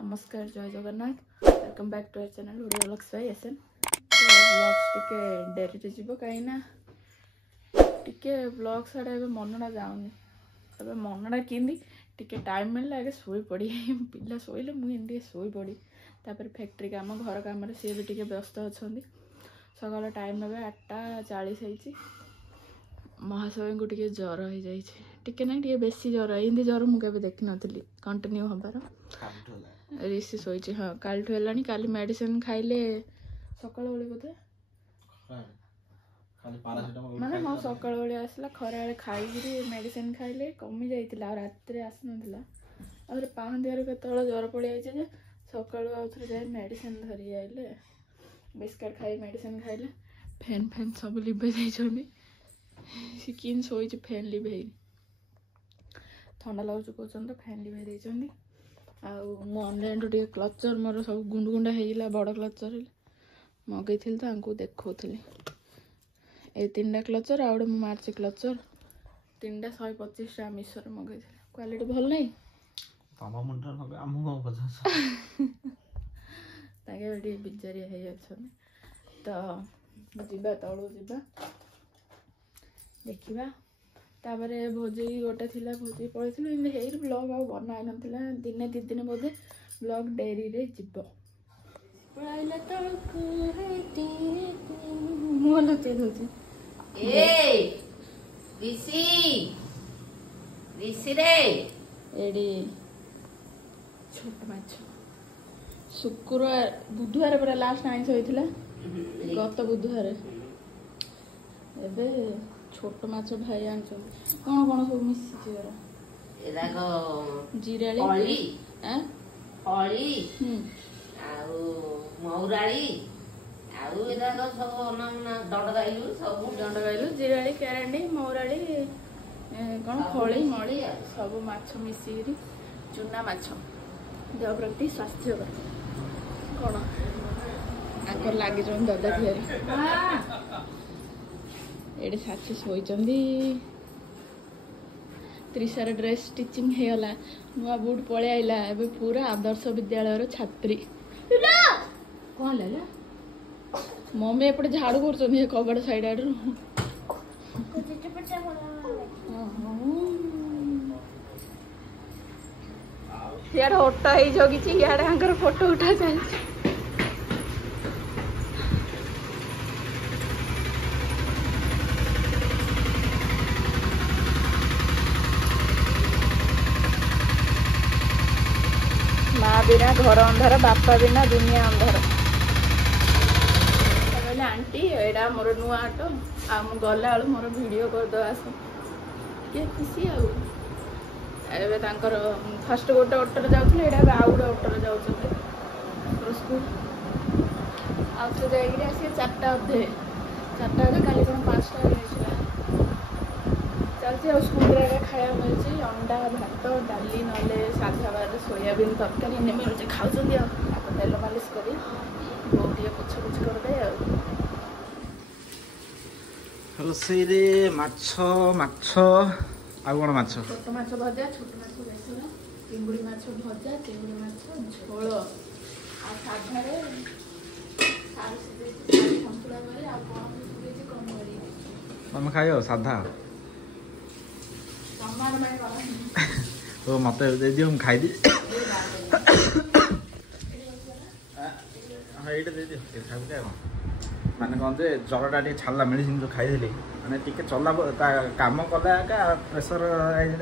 नमस्कार जय Jagannath welcome back to our channel Odia vlogs by SN. Vlogs टिके डेरी रे जीवो काई ना टिके व्लॉग्स आड़े ए मनडा जाउनी ए मनडा किंदी टिके टाइम मिलला आगे सोई पड़ी पिला सोइले मु इंडी सोई पड़ी तापर फैक्ट्री काम घर काम रे से भी टिके व्यस्त अछंदी। सकाळ टाइम नबे 8:40 होईची महाशय को टिके ज्वर हो जाई छै टिके ना टिके बेसी ज्वर इंदी ज्वर मु केबे देखि नथली कंटिन्यू हबार ऋषि शोची। हाँ काल ठू हेलानी काली मेडिसिन खाइले सकाळ बेले बोधे माने हाँ सकाळ बेले आसला खरा बेले खाइगिरी मेडिसिन खाइले कमी जाइतिला रात रे आस नथिला और पाहंदियार केतळ ज्वर पड़ी आइছে जे सकाळ आउथरे जाय मेडिसिन धरि आइले बिस्किट खाइ मेडिसिन खाइले फैन फैन सब लिबे जाइछनी सिकिन सोइछ फैन लिबे ठंडा लागु कोचन तो फैन लिबे देइछनी। मु ऑनलाइन टे क्लचर मोर सब गुंड गुंडा हेला बड़ क्लचर मगई थी तो देखी ए 3टा क्लचर आउ गए मार्च क्लचर 3टा 125 टा मिशर मगई क्वालिटी भल नहीं तम मुंडर नबे आमु पचास ताके बिजारिया हे अछन तो जिबा तळो जिबा देखिबा तापर भोजी गोटे थिला भोजी पड़े हेर ब्लॉग आउ बनाई नथिला दिने 2 दिन बोधे ब्लॉग डेरी रे जिबो पळाइला तळकु हेटी मोल चेज होची ए ऋषि ऋषि रे एडी छोट माछ शुक्रवार बुधवार पर लास्ट आइंस होइथिला गत बुधवार एबे छोट माछ भाई आनछन कोन कोन सब मिसी जेरा एदा को जीराली हळी हैं हळी आउ मौराली आउ एदा को सब नाम दंडगाइलु जीराली केरांडी मौराली कोन खळी मळी सब माछ मिसीरी चुना माछ देह प्रति स्वास्थ्य कोन आकर लागि जोन दादा थियारी एडी साथी सोईचंदी त्रिशार ड्रेस स्टिचिंग हेला नुआ बूट पळे आइला एबे पूरा आदर्श विद्यालय रो छात्री कोन लेला मम्मी एपटे झाड़ू करछन कबड़ साइड आडू यार होटा ही जोगी छी यार हंगर फोटो उठा चल माँ बिना घर अंधार बापा बिना दुनिया अंधार कहले आंटी एडा मोर नुआ ऑटो आ मु गला आलु मोर वीडियो कर दो आस के खुशी आबे तांकर फर्स्ट गोटे ऑटो रे जाउथले एडा आउ गोटे ऑटो रे जाउछते स्कूल आ तो जाइगिरी आसी 4टा अधे 4टा अधे काली कोन 5टा होइछला चलते स्कूल रे खाया मिलछि अंडा भात डाली नले साधा बार सोयाबीन तरकारी ने मिलछि खाउछन दियो आ तेल मालिश करी बहुत ये कुछ कर दे रोसई रे माछो माछो आ कोन माछो छोट माछ भजा छोट माछ बेसर चिंगुड़ी माछ भजा चिंगुड़ी माछ झोल आ साधा रे सारू सिदे संतुला करे आ कोन सिदे कम करी हम खायो साधा समार में करा तो मत दे दियो हम खाई दी हाँ ये दे दियो खाई दे माने कौन से ज्वरटा टे छाला मेडिसिन जो खाई देली माने टिके चला काम कला का प्रेशर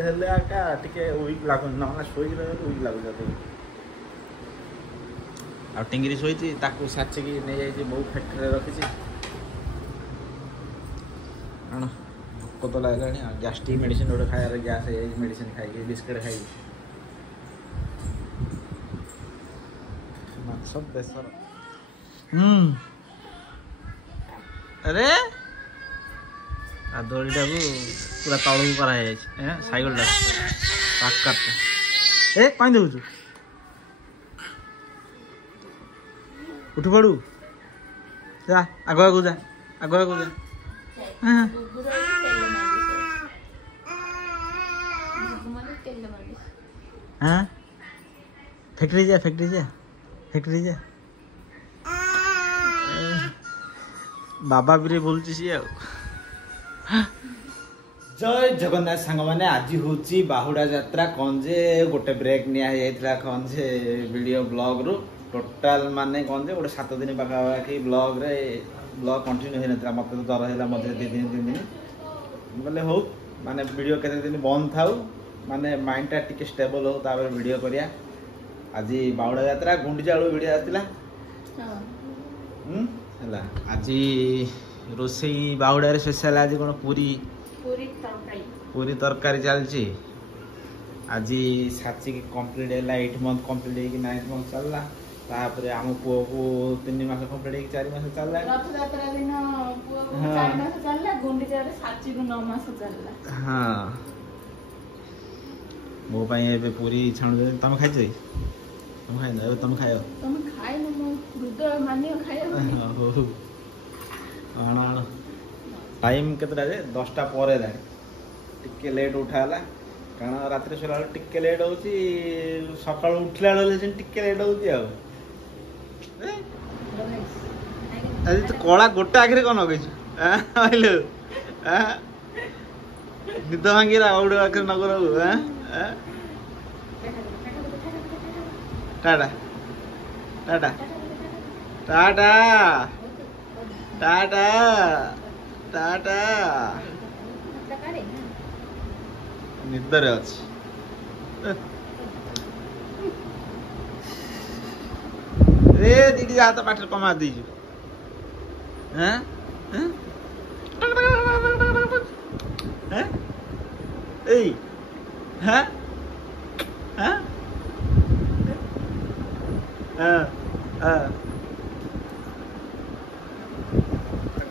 हेले का टिके वीक लागो न सोई रे वीक लागो जाते आ टिंगरी सोईची ताकू साचे की नै जाई बहुत फैक्ट्री रखी छी आना को तो लागलानी गैस्ट्रिक मेडिसिन ओडे खाया रे गैस है मेडिसिन खाई के बिस्किट खाई सब बेसर अरे आ दोलीटा को पूरा तळू करा है साइकिल टा पाकर ए कहीं देउ उठ पड़ू जा आगो आगो जा आगो आगो जा हां हाँ फैक्ट्री जा फैक्ट्री जा बाबा भी बोलची सी आ जय जगन्नाथ सांग मैंने आज हूँ बाहुड़ा यात्रा कौन जे गोटे ब्रेक निया कौन से वीडियो ब्लॉग रु टोटाल माने कौन जे गोटे 7 दिन पाखापाखि ब्लॉग कंटिन्यू होता मत तो डर है मझे 2 दिन 3 दिन बोले हो माने वीडियो केते दिन बंद थाउ माने माइंड टा टिके स्टेबल हो तापर वीडियो करिया आज बाहुड़ा यात्रा गुंडीचा बेलू वीडियो आसला हला आज रोसई बाहुड़ा रे स्पेशल आज कोन पूरी तरकारी चलची आज साची की कंप्लीट है 8 मंथ कंप्लीट है कि 9 मंथ चलला तापरे हम पुओ को 3 मास कंप्लीट है कि 4 मास चलला रथ यात्रा दिन पुओ को 4 मास चलला गुंडीचा रे साची को 9 मास चलला हां मो पई एबे पूरी छाणु तुम खाइ छै तुम खाइ न तुम खायो तुम खाइ न मो हृदय मानियो खायो आना टाइम केतरा रे 10टा पर है टिके लेट उठाला कारण रात्रि सोला टिके लेट होची सकाळ उठला बेले टिके लेट होची आ अरे तो कोला गोटा आखिर कोन होगै हां आइलो हां निद भांगीरा औड आखिर न करो हां टाटा टाटा टाटा टाटा टाटा निदर अछि रे दीदी हाथ पाठ कमा दीजु हैं हैं हैं ए हैं हैं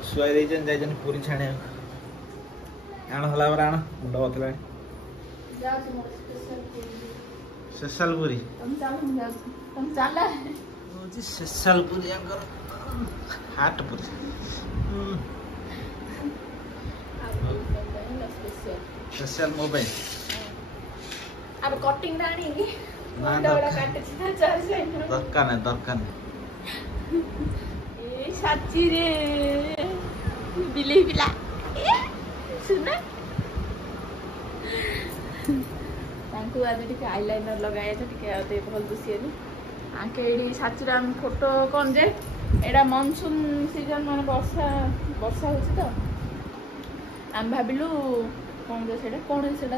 सुई देजन जाइजन पूरी छाणे आण हला बरा आण मुंड बतला जा तुम स्पेशल पूरी स्पेशल पूरी तुम चला जी स्पेशल पूरी अंकर हाट पूरी स्पेशल मोबाइल अब कटिंग राणी की ना डोड़ा काटे छ चार साइड दरकार ए साची रे बिले बिला सुन तांकु आज टिके आईलाइनर लगाया छ टिके आते भल दुसिएनी आके एडी साचुरा हम फोटो कोन जे एडा मानसून सीजन माने वर्षा होछि तो हम भाबिलु कोन सेडा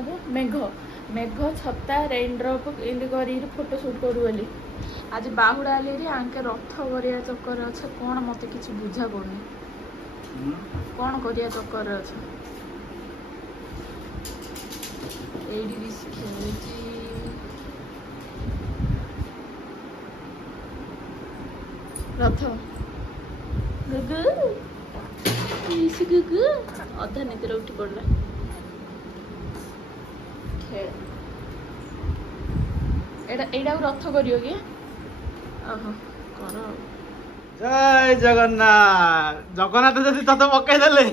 तो मेघ छत्ता रेन ड्रॉप एंड करी फोटो शूट करू बोली आज बाहुड़ा आले रे आंके रथ करिया चक्कर छ कोन मते किछ बुझा पड़नी कोन करिया चक्कर छ एडी रिस खेलची रथ गुगु इस गुगु अधा निद्रा उठी पड़ला खेल एडा रथ करियो के ओहो करो जय जगन्नाथ जगन्नाथ जति तत पकाइ देले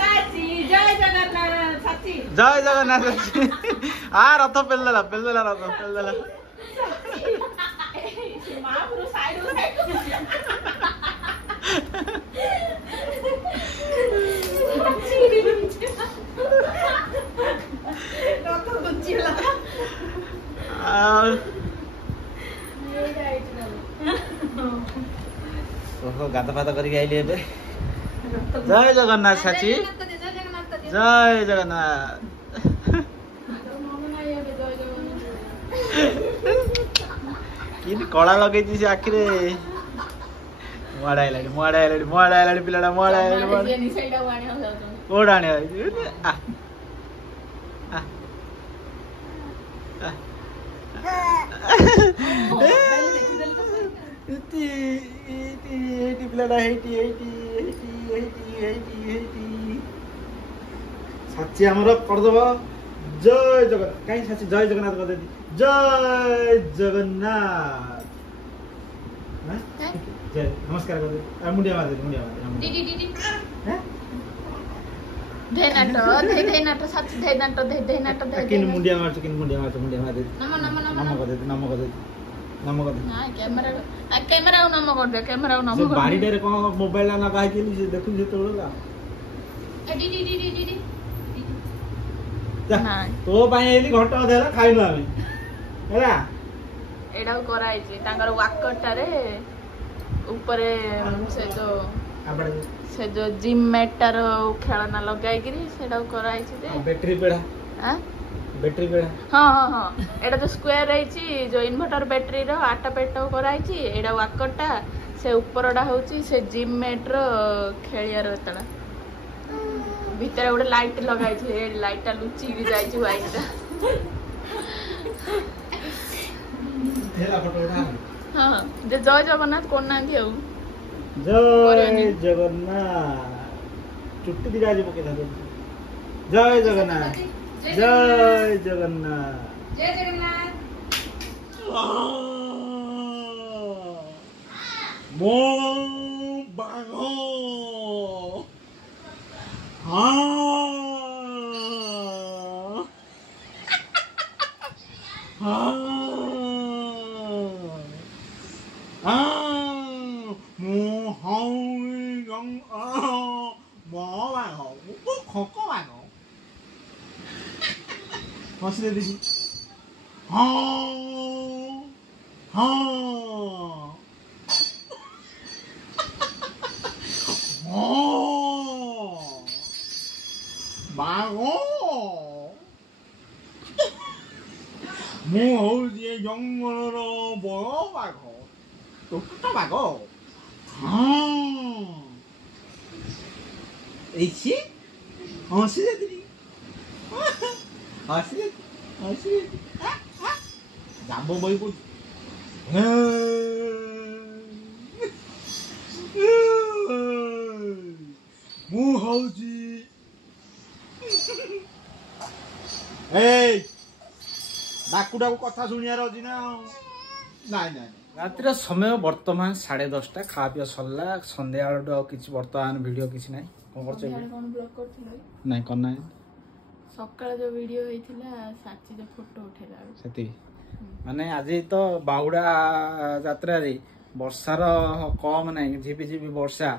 साची जय जगन्नाथ साची जय जगन्नाथ आ रथ पेल देला रथ पेल देला महापुरु साइड गाता फाता करके आइली एबे जय जगन्नाथ साची जय जगन्नाथ कि कला लगे से आखिरे मुआड़ा पिलाड़ा मुआड़ा कोड आने पिलाड़ा साची हमर करदब जय जगन्नाथ कहीं साची जय जगन्नाथ कर जय जगन्नाथ नमस्कार कर दे मुंडिया मार दे दीदी दीदी हैं धे नाटो सच धे नाटो किन मुंडिया मार दे नम नम कर दे ना कैमरा नम कर दे कैमरा नम कर बारी डे को मोबाइल ना काहे के लिए देखु जे तोला दीदी तो भाई एली घंटा देला खाइनु आमे हैला एडा कराई छी तांगर वाकटारे ऊपर से जो जिम मैटर खेलना लगाई करी सेडा कराई छी जे बैटरी पेड़ा हां बैटरी पेड़ा हां एडा जो स्क्वायर रही छी जो इन्वर्टर बैटरी रो आटा पेटो कराई छी एडा वाकटा से ऊपरडा होची से जिम मैटर खेलिया रो तडा भीतर गोटे लाइट लगाई छे लाइट टा लुची गिरी जाई छी वाइट टा थेला फोटो उठा हां जे जय जगन्नाथ कोन ना दियो जय जगन्नाथ चुट्टी दिरा जी पके था जय जगन्नाथ जय जगन्नाथ जय जगन्नाथ मो बागो हंसी दे दीजिए बागो ମୁଁ ହଉଛି ଏ ଜଙ୍ଗଲର ବଡ଼ ବାଘ ଟୋଟା ବାଘ ଏଇଛି ହସି ଯାଇଥିଲି ଜାମ୍ବ ବହି ପଡୁଛି ମୁଁ ହଉଛି डाकू कथा शुणियार अच्छी ना नाई रातिर समय बर्तमान 10:30 खा पी सरला संध्या कि बर्तमान वीडियो किसी ना कौन कर नहीं करना सकाळ जो वीडियो हेतिला साची जो फोटो उठेला सेति माने आज तो बाहुडा यात्रा रे वर्षार कम नहीं झिपि झिपि वर्षा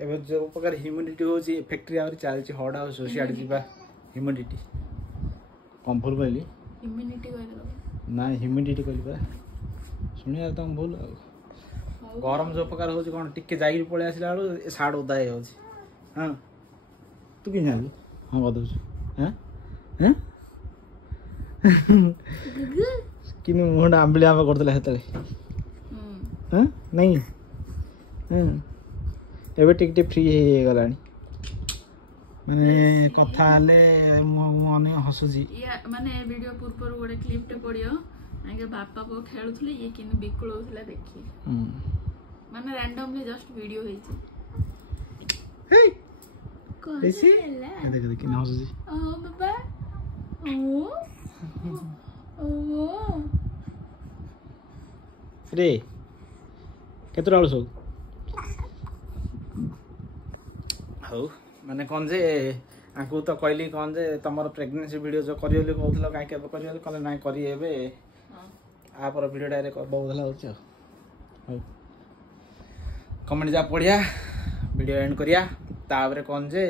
एबे जो प्रकार ह्यूमिडिटी होची फैक्ट्री आउरी चलची हॉट हाउस सियाड जीवा ह्यूमिडिटी कम फुल कहली ह्यूमिडिटी कहलो ना ह्यूमिडिटी कहली बा सुनिया तुम भूल गरम जो प्रकार होची कोन टिके जाई पळे आसिला आलो साड उदा हे होची हां तू कि जानी हां गदउ हैं हैं किन मुंडा आंबली आमा करदले हेतले हैं नहीं हैं एबे टिक फ्री हे गलानी माने कथा ले मने हसुजी या माने वीडियो पूर्व गोटे क्लिप टे पडियो आगे बापा को खेलुथले ये किन बिकुळोथला देखि माने रैंडमली जस्ट वीडियो हेछि हे ऐसी देख देख किन हसुजी ओ बाबा ओ रे केतरा आलो सब हौ माने कौन जे आकु तो कहली कौन जे तमर प्रेगनेंसी वीडियो जो करियली कहउथला काई के करियली कहले नाही करी हेबे आ पर वीडियो डायरेक्ट बहुला होछ हौ कमेंट जा पढ़िया वीडियो एंड करिया ताबरे कौन जे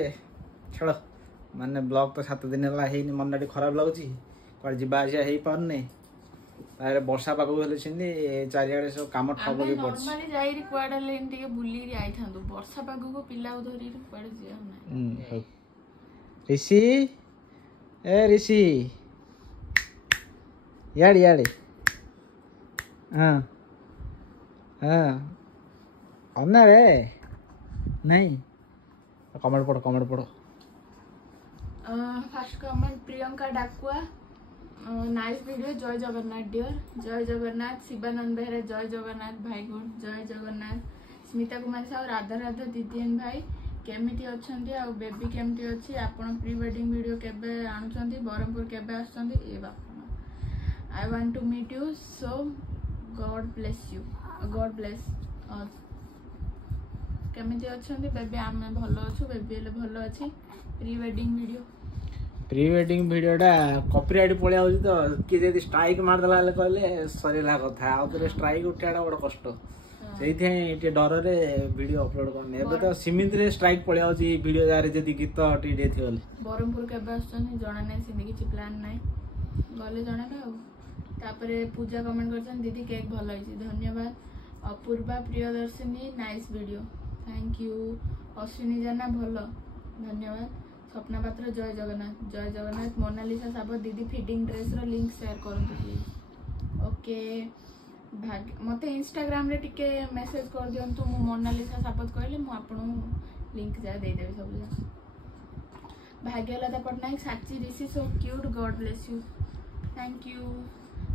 खेल माने ब्लॉग तो 7 दिन हला हेनी मनडाटी खराब लागुची कोड जिबा आसिया हेई परने तारे वर्षा पागु हेले छिनी चारियाडे सब काम ठब के पड़छ नॉर्मली जाईरी क्वाडा लेन टिके बुली री आइ थांदो वर्षा पागु को पिला धरी रे क्वाडे जिया ना ऋषि ए ऋषि याडी याडी हां हां अन्ना रे नहीं कमेंट पढ़ो first comment Priyanka Dakua nice video जय जगन्नाथ डियर जय जगन्नाथ शिवानंद बेहरा जय जगन्नाथ भाई गुड जय जगन्नाथ स्मिता कुमारी साहू राधा राधा दीदीन भाई केमिति अछंती आ बेबी केमिति अछि आपण प्री वेडिंग वीडियो केबे आनुचंती बरमपुर केबे आछंती ए बापा I want to meet you so God bless you God bless केमिति अछंती बेबी आमे भलो अछु बेबी ले भलो अछि प्री वेडिंग वीडियोटा कॉपीराइट पळे आउची तो कि जदी स्ट्राइक मार दला ले कहले सरीला कथा आ तो स्ट्राइक उठाडा बड़ कष्ट सेइथे एटे डर रे वीडियो अपलोड करने एबे तो सीमित रे स्ट्राइक पळे आउची वीडियो जारे जदी गीत टीडे थिवले बरमपुर केबे आछन जणा नै सिंधी किछि प्लान नै गले जणा का तापरे पूजा कमेंट करछन दीदी केक भलो आइछि धन्यवाद Apurva Priyadarshini nice video thank you Ashwini जाना भलो धन्यवाद स्वप्ना पात्र जय जगन्नाथ मोनालिसा साबत दीदी फिटिंग ड्रेस रो लिंक शेयर करंतु प्लीज ओके मते इंस्टाग्राम रे टिके मेसेज कर दियंतु मु मोनालिसा साबत कहले मु आपन लिंक जा दे देबे सब जा Bhagyalata Patnaik Sachi Rishi so cute God bless you thank you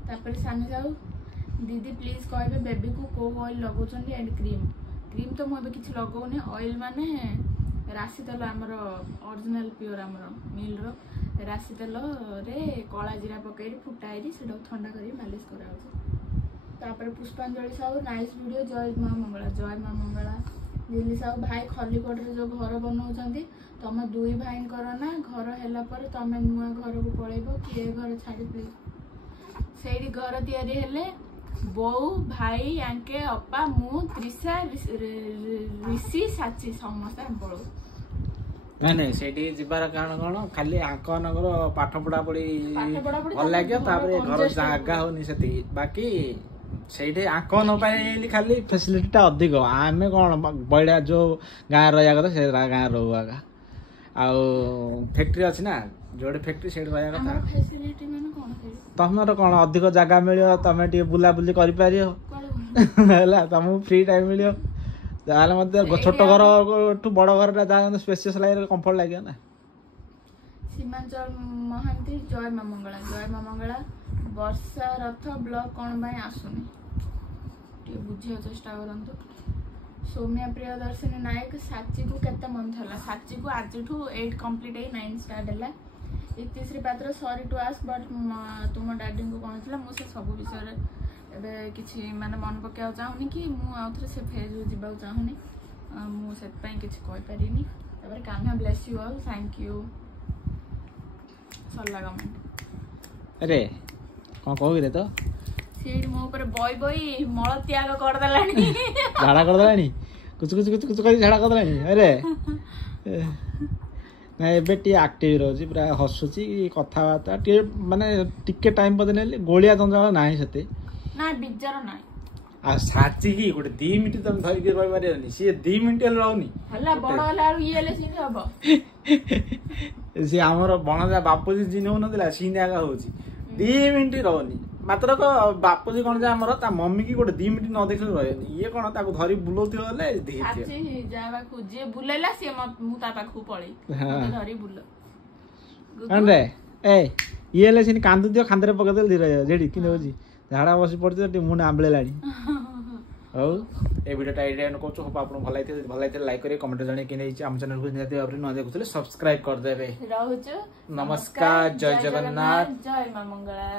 तापर सानी जाऊ दीदी प्लीज कहबे बेबी को ऑयल लगोचंदी एंड क्रीम तो मु किछि लगौने ऑयल माने राशि तेल आमर ओरिजिनल प्योर आमर मिल रो राशि तेल रे कला जीरा पकई फुटाई से ठंडा कर मालिश कराऊँ पुष्पांजलि साहू नाइस वीडियो जय माँ मंगला दिल्ली साहू भाई खलिकोट रे जो घर बनाऊँ तुम दुई भाई ना घर है तुम नुआ घर को पलैब किए घर छाड़ी प्लीज से घर तैयारी हेले बोऊ भाई आंके अपा मु त्रिशा ऋषि साची समस्त पड़ो नहीं नहीं सेठी जिबार कारण कोन खाली आंकनगर पाठ पढ़ा पड़ी भल लाग्यो तापर घर जागा होनी सेती बाकी सेठी आंकन पाइली खाली फैसिलिटी टा अधिक आमे कोन बड़ा जो गाँ रहा कथा से गाँ रहूगा आ फैक्ट्री अच्छी ना जोड़े फैक्ट्री से रहा कथा फैसिलिटी माने कोन तमर कोन अधिक जगह मिलियो तमे टी बुला बुली करि पारियो हला तमु फ्री टाइम मिलियो जाले मते छोट घर टू बड़ घर जा स्पेशियस लागे कंफर्ट लागे ना सीमांचल महांती जय माँ मंगला वर्षा रथ ब्लॉग कोन भाई आसुनी टी बुझियो चेष्टा करंतु सौम्या प्रियदर्शिनी नायक साची को केते मन थला साची को आज 8 कंप्लीट 9 स्टार्ट हला इतिश्री पात्र सॉरी टू आस्क बट तुम डैडी को कौन थला मु से सब विषय एबे किछि माने मन पकेआ चाहुनी कि मु आउथरे से फेज जिबा चाहुनी मु सेत पई किछि कहि परिनी तबरे Kanha bless you all thank you सल्ला कमेंट अरे कोन कहबी रे तो सीड मो ऊपर बॉय मळ त्याग कर दलानी झाड़ा कर दलानी कुछ कर झाड़ा कर दलानी अरे ना एबे टी एक्टिव रहउची पूरा हसुची कथाबार्ता टी माने टिके टाइम पदने गोलिया दंजा नाही सते ना बिजार नाही आ साची की गोटे 2 मिनिट तुम धरि के रहि मारियनी सी 2 मिनिट रहउनी हल्ला बड़ हला इएले सिन हबो सी हमर बनजा बापूजी जिन हो नदिला सीन आगा होची 2 मिनिट रहउनी मात्र को बापूजी कोन जा हमर ता मम्मी की गोटे 2 मिनिट न देखले रहनी ये कोन ताको धरि बुलोथि होले देखि साची जावा खुजे बुलेला से मु ता पाखु पळी धरि बुल अरे ए इएले सिन कांदु दियो खांदरे पके देल धीरे जेडी किने होजी झाड़ा बसी पड़ते टी मुंड आंबले लाणी औ ए वीडियोटा एडिया न कोचो होप आपन भलाइते लाइक करिए कमेंट जाने कि नै हम चैनल को नियति अपने न देखुतले सब्सक्राइब कर देबे रहउछु नमस्कार जय जगन्नाथ जय मां मंगला।